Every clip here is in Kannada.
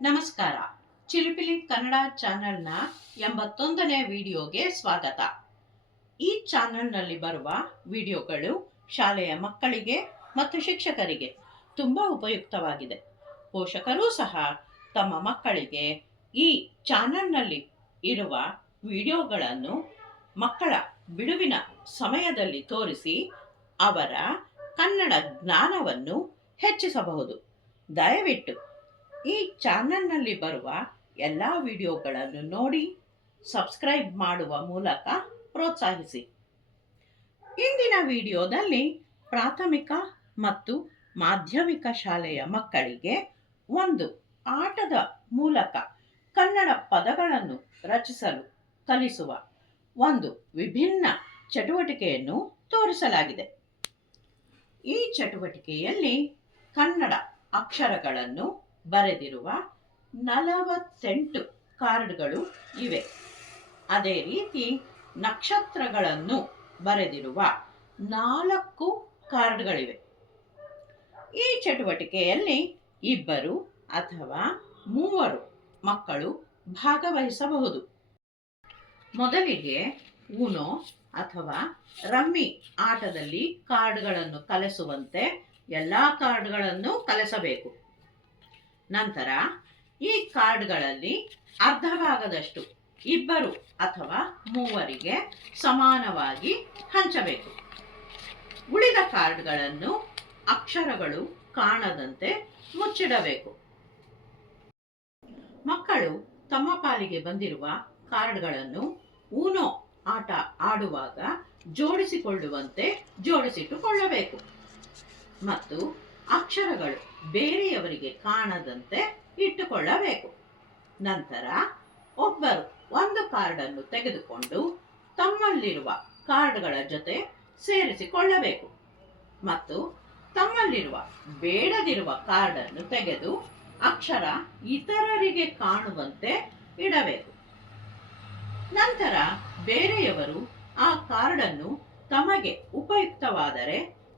ನಮಸ್ಕಾರ. ಚಿಲಿಪಿಲಿ ಕನ್ನಡ ಚಾನೆಲ್ನ ಎಂಬತ್ತೊಂದನೇ ವಿಡಿಯೋಗೆ ಸ್ವಾಗತ. ಈ ಚಾನೆಲ್ನಲ್ಲಿ ಬರುವ ವಿಡಿಯೋಗಳು ಶಾಲೆಯ ಮಕ್ಕಳಿಗೆ ಮತ್ತು ಶಿಕ್ಷಕರಿಗೆ ತುಂಬ ಉಪಯುಕ್ತವಾಗಿದೆ. ಪೋಷಕರೂ ಸಹ ತಮ್ಮ ಮಕ್ಕಳಿಗೆ ಈ ಚಾನೆಲ್ನಲ್ಲಿ ಇರುವ ವಿಡಿಯೋಗಳನ್ನು ಮಕ್ಕಳ ಬಿಡುವಿನ ಸಮಯದಲ್ಲಿ ತೋರಿಸಿ ಅವರ ಕನ್ನಡ ಜ್ಞಾನವನ್ನು ಹೆಚ್ಚಿಸಬಹುದು. ದಯವಿಟ್ಟು ಈ ಚಾನಲ್ನಲ್ಲಿ ಬರುವ ಎಲ್ಲ ವಿಡಿಯೋಗಳನ್ನು ನೋಡಿ, ಸಬ್ಸ್ಕ್ರೈಬ್ ಮಾಡುವ ಮೂಲಕ ಪ್ರೋತ್ಸಾಹಿಸಿ. ಇಂದಿನ ವಿಡಿಯೋದಲ್ಲಿ ಪ್ರಾಥಮಿಕ ಮತ್ತು ಮಾಧ್ಯಮಿಕ ಶಾಲೆಯ ಮಕ್ಕಳಿಗೆ ಒಂದು ಆಟದ ಮೂಲಕ ಕನ್ನಡ ಪದಗಳನ್ನು ರಚಿಸಲು ಕಲಿಸುವ ಒಂದು ವಿಭಿನ್ನ ಚಟುವಟಿಕೆಯನ್ನು ತೋರಿಸಲಾಗಿದೆ. ಈ ಚಟುವಟಿಕೆಯಲ್ಲಿ ಕನ್ನಡ ಅಕ್ಷರಗಳನ್ನು ಬರೆದಿರುವ ನಲವತ್ತೆಂಟು ಕಾರ್ಡ್ಗಳು ಇವೆ. ಅದೇ ರೀತಿ ನಕ್ಷತ್ರಗಳನ್ನು ಬರೆದಿರುವ ನಾಲ್ಕು ಕಾರ್ಡ್ಗಳಿವೆ. ಈ ಚಟುವಟಿಕೆಯಲ್ಲಿ ಇಬ್ಬರು ಅಥವಾ ಮೂವರು ಮಕ್ಕಳು ಭಾಗವಹಿಸಬಹುದು. ಮೊದಲಿಗೆ ಊನೋ ಅಥವಾ ರಮ್ಮಿ ಆಟದಲ್ಲಿ ಕಾರ್ಡ್ಗಳನ್ನು ಕಲಿಸುವಂತೆ ಎಲ್ಲ ಕಾರ್ಡ್ಗಳನ್ನು ಕಲಿಸಬೇಕು. ನಂತರ ಈ ಕಾರ್ಡ್ಗಳಲ್ಲಿ ಅರ್ಧ ಭಾಗದಷ್ಟು ಇಬ್ಬರು ಅಥವಾ ಮೂವರಿಗೆ ಸಮಾನವಾಗಿ ಹಂಚಬೇಕು. ಉಳಿದ ಕಾರ್ಡ್ಗಳನ್ನು ಅಕ್ಷರಗಳು ಕಾಣದಂತೆ ಮುಚ್ಚಿಡಬೇಕು. ಮಕ್ಕಳು ತಮ್ಮ ಪಾಲಿಗೆ ಬಂದಿರುವ ಕಾರ್ಡ್ಗಳನ್ನು ಊನೋ ಆಟ ಆಡುವಾಗ ಜೋಡಿಸಿಕೊಳ್ಳುವಂತೆ ಜೋಡಿಸಿಟ್ಟುಕೊಳ್ಳಬೇಕು. ಮತ್ತು ಅಕ್ಷರಗಳು ಬೇರೆಯವರಿಗೆ ಕಾಣದಂತೆ ಇಟ್ಟುಕೊಳ್ಳಬೇಕು. ನಂತರ ಒಬ್ಬರು ಒಂದು ಕಾರ್ಡನ್ನು ತೆಗೆದುಕೊಂಡು ತಮ್ಮಲ್ಲಿರುವ ಕಾರ್ಡ್ಗಳ ಜೊತೆ ಸೇರಿಸಿಕೊಳ್ಳಬೇಕು. ಮತ್ತು ತಮ್ಮಲ್ಲಿರುವ ಬೇಡದಿರುವ ಕಾರ್ಡನ್ನು ತೆಗೆದು ಅಕ್ಷರ ಇತರರಿಗೆ ಕಾಣುವಂತೆ ಇಡಬೇಕು. ನಂತರ ಬೇರೆಯವರು ಆ ಕಾರ್ಡನ್ನು ತಮಗೆ ಉಪಯುಕ್ತವಾದರೆ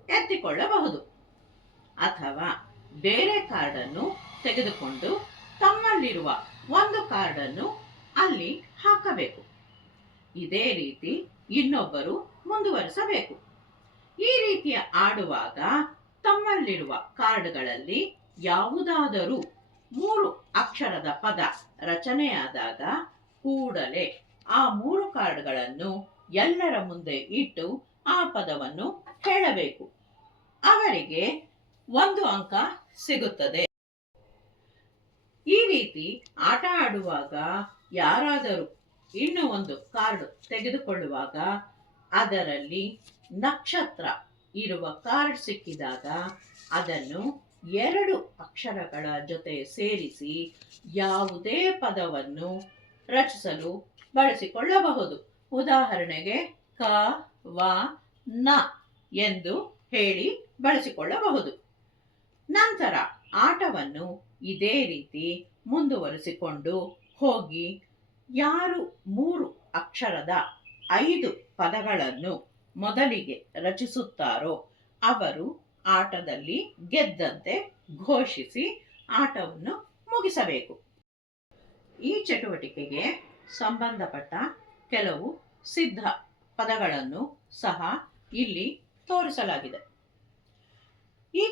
ಎತ್ತಿಕೊಳ್ಳಬಹುದು. ಅಥವಾ ಬೇರೆ ಕಾರ್ಡನ್ನು ತೆಗೆದುಕೊಂಡು ತಮ್ಮಲ್ಲಿರುವ ಒಂದು ಕಾರ್ಡನ್ನು ಅಲ್ಲಿ ಹಾಕಬೇಕು. ಇದೇ ರೀತಿ ಇನ್ನೊಬ್ಬರು ಮುಂದುವರಿಸಬೇಕು. ಈ ರೀತಿಯ ಆಡುವಾಗ ತಮ್ಮಲ್ಲಿರುವ ಕಾರ್ಡ್ಗಳಲ್ಲಿ ಯಾವುದಾದರೂ ಮೂರು ಅಕ್ಷರದ ಪದ ರಚನೆಯಾದಾಗ ಕೂಡಲೇ ಆ ಮೂರು ಕಾರ್ಡ್ಗಳನ್ನು ಎಲ್ಲರ ಮುಂದೆ ಇಟ್ಟು ಆ ಪದವನ್ನು ಹೇಳಬೇಕು. ಅವರಿಗೆ ಒಂದು ಅಂಕ ಸಿಗುತ್ತದೆ. ಈ ರೀತಿ ಆಟ ಆಡುವಾಗ ಯಾರಾದರೂ ಇನ್ನು ಒಂದು ಕಾರ್ಡ್ ತೆಗೆದುಕೊಳ್ಳುವಾಗ ಅದರಲ್ಲಿ ನಕ್ಷತ್ರ ಇರುವ ಕಾರ್ಡ್ ಸಿಕ್ಕಿದಾಗ ಅದನ್ನು ಎರಡು ಅಕ್ಷರಗಳ ಜೊತೆ ಸೇರಿಸಿ ಯಾವುದೇ ಪದವನ್ನು ರಚಿಸಲು ಬಳಸಿಕೊಳ್ಳಬಹುದು. ಉದಾಹರಣೆಗೆ ಕ, ವ, ನ ಎಂದು ಹೇಳಿ ಬಳಸಿಕೊಳ್ಳಬಹುದು. ನಂತರ ಆಟವನ್ನು ಇದೇ ರೀತಿ ಮುಂದುವರಿಸಿಕೊಂಡು ಹೋಗಿ ಯಾರು ಮೂರು ಅಕ್ಷರದ ಐದು ಪದಗಳನ್ನು ಮೊದಲಿಗೆ ರಚಿಸುತ್ತಾರೋ ಅವರು ಆಟದಲ್ಲಿ ಗೆದ್ದಂತೆ ಘೋಷಿಸಿ ಆಟವನ್ನು ಮುಗಿಸಬೇಕು. ಈ ಚಟುವಟಿಕೆಗೆ ಸಂಬಂಧಪಟ್ಟ ಕೆಲವು ಸಿದ್ಧ ಪದಗಳನ್ನು ಸಹ ಇಲ್ಲಿ ತೋರಿಸಲಾಗಿದೆ.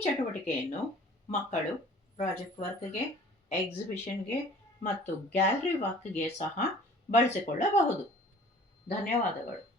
ಚಟುವಟಿಕೆಯನ್ನು ಮಕ್ಕಳು ಪ್ರಾಜೆಕ್ಟ್ ವರ್ಕ್ಗೆ ಎಕ್ಸಿಬಿಷನ್ಗೆ ಮತ್ತು ಗ್ಯಾಲರಿ ವಾಕ್ಗೆ ಸಹ ಬಳಸಿಕೊಳ್ಳಬಹುದು. ಧನ್ಯವಾದಗಳು.